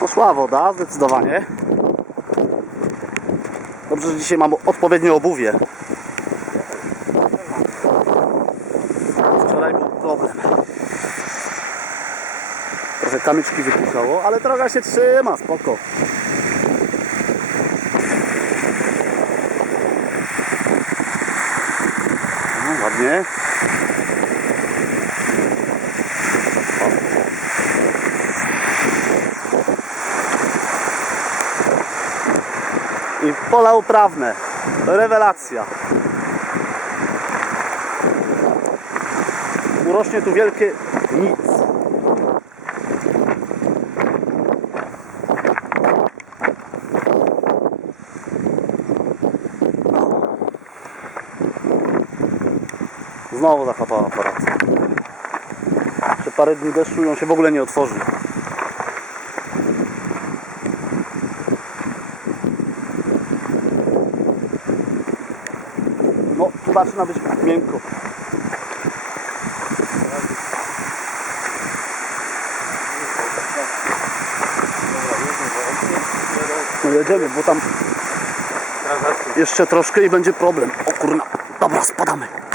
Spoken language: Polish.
Poszła woda, zdecydowanie. Dobrze, że dzisiaj mam odpowiednie obuwie. Wczoraj był problem. Trochę kamyczki wypuszczało, ale droga się trzyma, spoko. No, ładnie. I pola uprawne. Rewelacja. Urośnie tu wielkie nic. Znowu zachapała aparat. Jeszcze parę dni deszczu on się w ogóle nie otworzy. No, tu zaczyna być miękko. No jedziemy, bo tam jeszcze troszkę i będzie problem. O kurna, dobra, spadamy.